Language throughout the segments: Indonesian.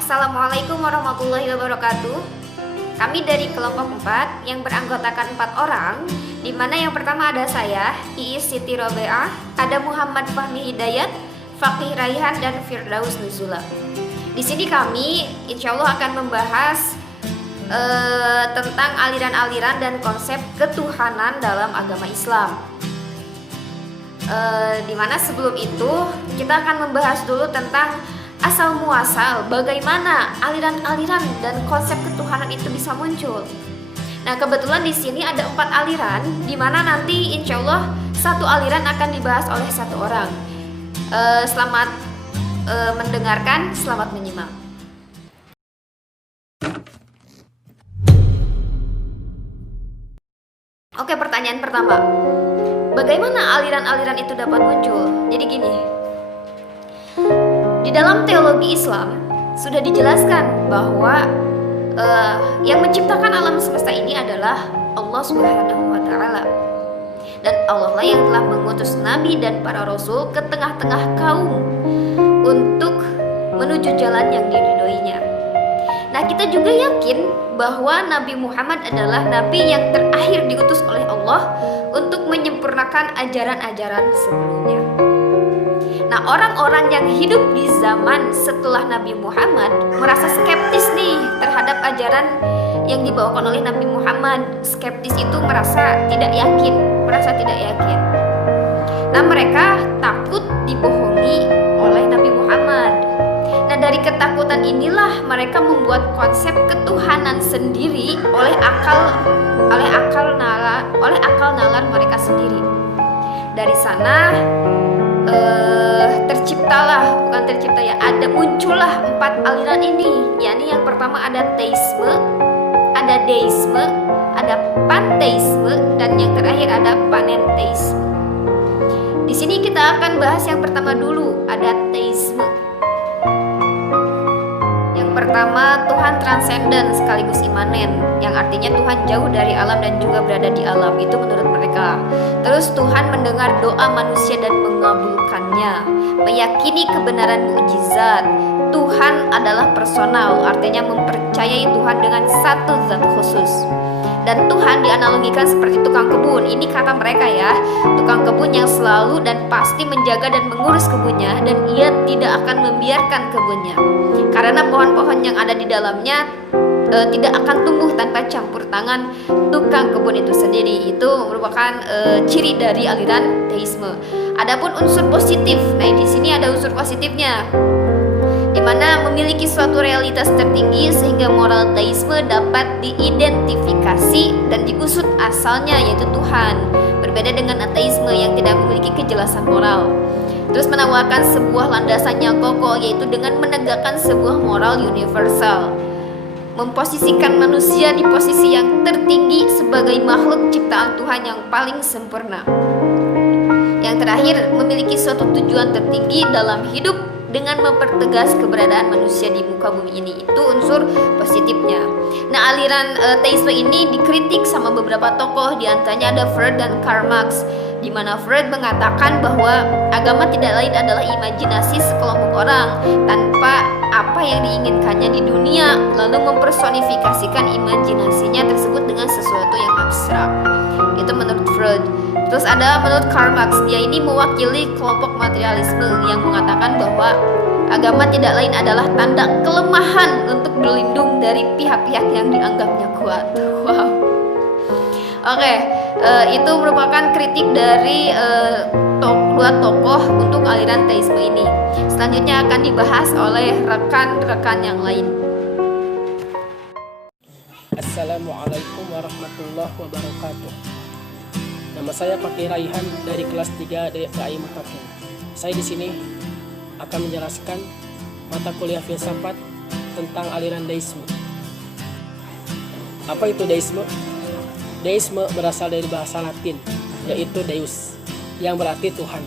Assalamualaikum warahmatullahi wabarakatuh. Kami dari kelompok 4 yang beranggotakan 4 orang, di mana yang pertama ada saya, Iis Siti Robeah, ada Muhammad Fahmi Hidayat, Fakih Raihan, dan Firdaus Nuzula. Di sini kami insya Allah akan membahas tentang aliran-aliran dan konsep ketuhanan dalam agama Islam. Dimana sebelum itu kita akan membahas dulu tentang asal muasal bagaimana aliran-aliran dan konsep ketuhanan itu bisa muncul. Nah, kebetulan di sini ada 4 aliran, dimana nanti insya Allah satu aliran akan dibahas oleh satu orang. Selamat mendengarkan, selamat menyimak. Oke, pertanyaan pertama, bagaimana aliran-aliran itu dapat muncul? Jadi gini, di dalam teologi Islam sudah dijelaskan bahwa yang menciptakan alam semesta ini adalah Allah Subhanahu wa Ta'ala, dan Allah lah yang telah mengutus nabi dan para rasul ke tengah-tengah kaum untuk menuju jalan yang diridhoinya. Nah, kita juga yakin bahwa Nabi Muhammad adalah nabi yang terakhir diutus oleh Allah untuk menyempurnakan ajaran-ajaran sebelumnya. Nah, orang-orang yang hidup di zaman setelah Nabi Muhammad merasa skeptis nih terhadap ajaran yang dibawakan oleh Nabi Muhammad. Skeptis itu merasa tidak yakin. Nah, mereka takut dibohongi oleh Nabi Muhammad. Nah, dari ketakutan inilah mereka membuat konsep ketuhanan sendiri oleh akal nalar mereka sendiri. Dari sana muncullah 4 aliran ini, yakni yang pertama ada teisme, ada deisme, ada panteisme, dan yang terakhir ada panenteisme. Di sini kita akan bahas yang pertama dulu, ada teisme. Yang pertama, Tuhan transenden sekaligus imanen, yang artinya Tuhan jauh dari alam dan juga berada di alam, itu menurut mereka. Terus Tuhan mendengar doa manusia dan mengabulkannya, meyakini kebenaran mukjizat. Tuhan adalah personal, artinya mempercayai Tuhan dengan satu zat khusus. Dan Tuhan dianalogikan seperti tukang kebun. Ini kata mereka ya, tukang kebun yang selalu dan pasti menjaga dan mengurus kebunnya, dan ia tidak akan membiarkan kebunnya, karena pohon-pohon yang ada di dalamnya tidak akan tumbuh tanpa campur tangan tukang kebun itu sendiri. Itu merupakan ciri dari aliran teisme. Adapun unsur positif, nah di sini ada unsur positifnya, di mana memiliki suatu realitas tertinggi sehingga moral teisme dapat diidentifikasi dan diusut asalnya, yaitu Tuhan. Berbeda dengan ateisme yang tidak memiliki kejelasan moral. Terus menawarkan sebuah landasan yang kokoh, yaitu dengan menegakkan sebuah moral universal, memposisikan manusia di posisi yang tertinggi sebagai makhluk ciptaan Tuhan yang paling sempurna. Yang terakhir, memiliki suatu tujuan tertinggi dalam hidup dengan mempertegas keberadaan manusia di muka bumi ini. Itu unsur positifnya. Nah, aliran teisme ini dikritik sama beberapa tokoh, diantaranya ada Freud dan Karl Marx, di mana Freud mengatakan bahwa agama tidak lain adalah imajinasi sekelompok orang tanpa apa yang diinginkannya di dunia, lalu mempersonifikasikan imajinasinya tersebut dengan sesuatu yang abstrak. Itu menurut Freud. Terus ada menurut Karl Marx, dia ini mewakili kelompok materialisme yang mengatakan bahwa agama tidak lain adalah tanda kelemahan untuk berlindung dari pihak-pihak yang dianggapnya kuat. Wow. Oke, itu merupakan kritik dari dua tokoh untuk aliran teisme ini. Selanjutnya akan dibahas oleh rekan-rekan yang lain. Assalamualaikum warahmatullahi wabarakatuh. Nama saya Fakih Raihan dari kelas 3 DFI Makassar. Saya di sini akan menjelaskan mata kuliah filsafat tentang aliran deisme. Apa itu deisme? Deisme berasal dari bahasa Latin, yaitu Deus, yang berarti Tuhan.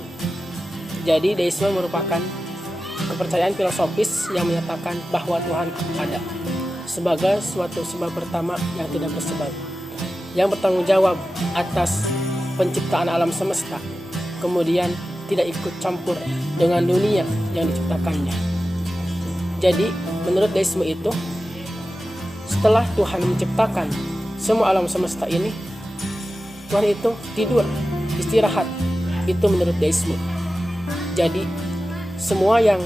Jadi deisme merupakan kepercayaan filosofis yang menyatakan bahwa Tuhan ada sebagai suatu sebab pertama yang tidak bersebab, yang bertanggung jawab atas penciptaan alam semesta, kemudian tidak ikut campur dengan dunia yang diciptakannya. Jadi menurut deisme itu, setelah Tuhan menciptakan semua alam semesta ini, Tuhan itu tidur, istirahat. Itu menurut deisme. Jadi semua yang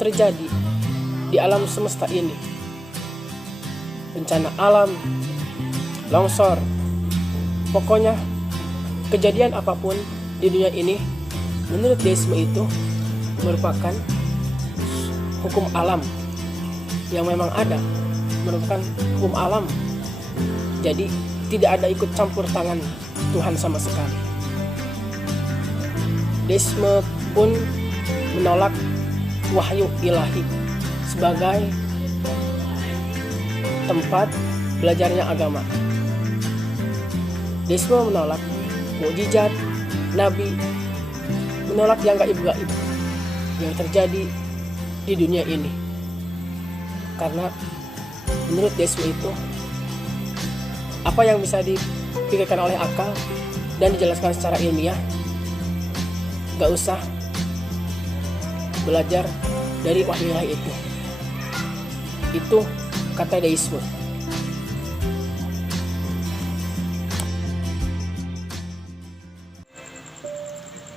terjadi di alam semesta ini, bencana alam, longsor, pokoknya kejadian apapun di dunia ini, menurut deisme itu merupakan hukum alam yang memang ada, merupakan hukum alam. Jadi tidak ada ikut campur tangan Tuhan sama sekali. Deisme pun menolak wahyu ilahi sebagai tempat belajarnya agama. Deisme menolak mukjizat, nabi, menolak yang gaib-gaib yang terjadi di dunia ini. Karena menurut deisme itu, apa yang bisa dipikirkan oleh akal dan dijelaskan secara ilmiah, gak usah belajar dari wahyu ilahi itu. Itu kata deisme.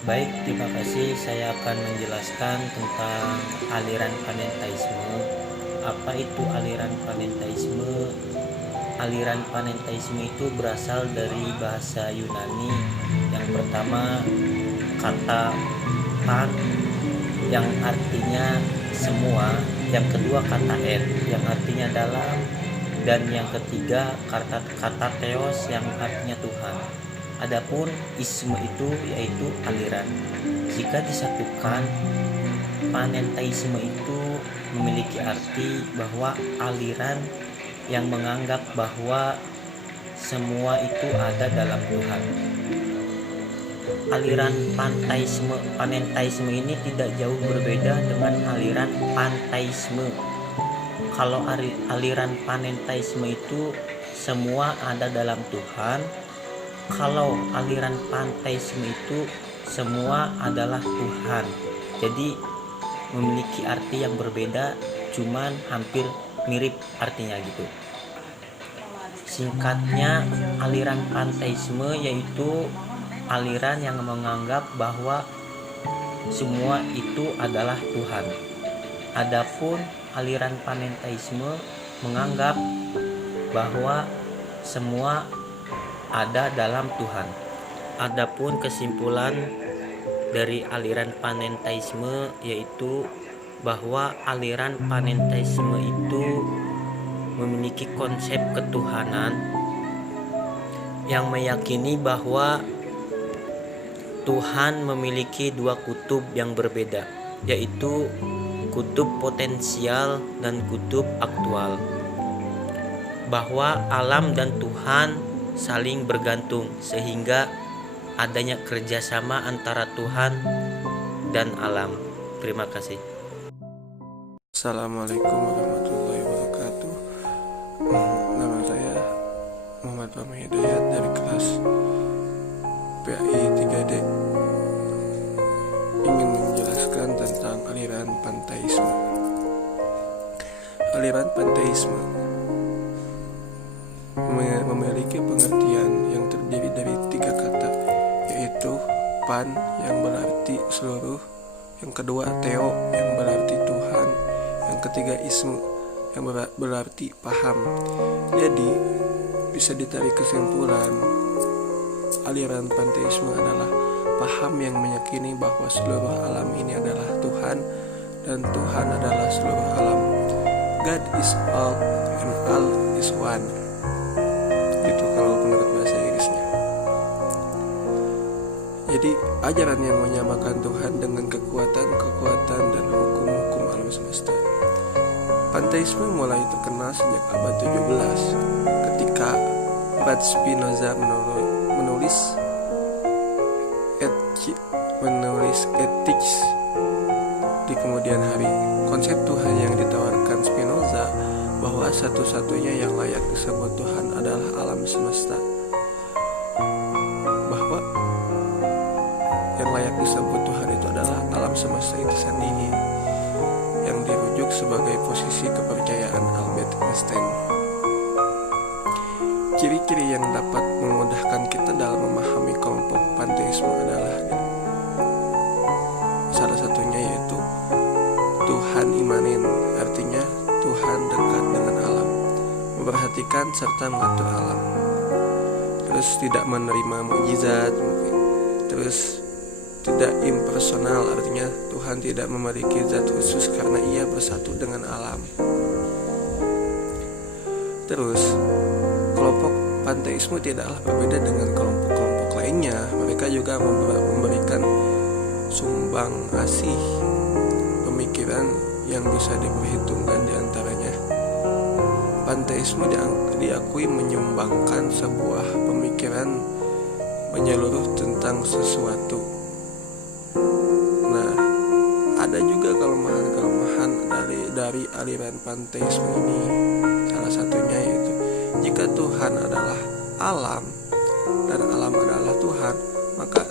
Baik, terima kasih. Saya akan menjelaskan tentang aliran panenteisme. Apa itu aliran panenteisme? Aliran panenteisme itu berasal dari bahasa Yunani. Yang pertama, kata pan yang artinya semua, yang kedua kata en yang artinya dalam, dan yang ketiga kata theos yang artinya Tuhan. Adapun isme itu yaitu aliran. Jika disatukan, panenteisme itu memiliki arti bahwa aliran yang menganggap bahwa semua itu ada dalam Tuhan. Aliran panenteisme ini tidak jauh berbeda dengan aliran panteisme. Kalau aliran panenteisme itu semua ada dalam Tuhan. Kalau aliran panteisme itu semua adalah Tuhan. Jadi memiliki arti yang berbeda, cuman hampir mirip artinya gitu. Singkatnya, aliran panteisme yaitu aliran yang menganggap bahwa semua itu adalah Tuhan. Adapun aliran panenteisme menganggap bahwa semua ada dalam Tuhan. Adapun kesimpulan dari aliran panenteisme yaitu bahwa aliran panenteisme itu memiliki konsep ketuhanan yang meyakini bahwa Tuhan memiliki dua kutub yang berbeda, yaitu kutub potensial dan kutub aktual. Bahwa alam dan Tuhan saling bergantung sehingga adanya kerjasama antara Tuhan dan alam. Terima kasih. Assalamualaikum warahmatullahi wabarakatuh. Nama saya Muhammad Fahmi Hidayat dari kelas PAI 3D. Ingin menjelaskan tentang aliran panteisme. Aliran panteisme memiliki pengertian yang terdiri dari tiga kata, yaitu pan yang berarti seluruh, yang kedua theo yang berarti Tuhan, yang ketiga isme yang berarti paham. Jadi bisa ditarik kesimpulan, aliran panteisme adalah paham yang meyakini bahwa seluruh alam ini adalah Tuhan dan Tuhan adalah seluruh alam. God is all and all is one. Itu kalau menurut bahasa Inggrisnya. Jadi ajaran yang menyamakan Tuhan dengan kekuatan dan hukum-hukum alam semesta. Panteisme mulai terkenal sejak abad 17 ketika Baruch Spinoza menulis Ethics di kemudian hari. Konsep Tuhan yang ditawarkan Spinoza bahwa satu-satunya yang layak disebut Tuhan adalah alam semesta. Bahwa yang layak disebut Tuhan itu adalah alam semesta itu sendiri, yang dirujuk sebagai posisi kepercayaan Albert Einstein. Ciri-ciri yang dapat memudahkan kita dalam memahami kelompok panteisme adalah salah satunya yaitu Tuhan imanen, artinya Tuhan dekat dengan alam, memperhatikan serta mengatur alam. Terus tidak menerima mukjizat, terus tidak impersonal, artinya Tuhan tidak memiliki zat khusus karena ia bersatu dengan alam. Terus kelompok panteisme tidaklah berbeda dengan kelompok-kelompok lainnya. Mereka juga memberikan sumbang asih pemikiran yang bisa diperhitungkan diantaranya. Panteisme diakui menyumbangkan sebuah pemikiran menyeluruh tentang sesuatu. Nah, ada juga kelemahan-kelemahan dari aliran panteisme ini. Salah satunya yaitu jika Tuhan adalah alam dan alam adalah Tuhan, maka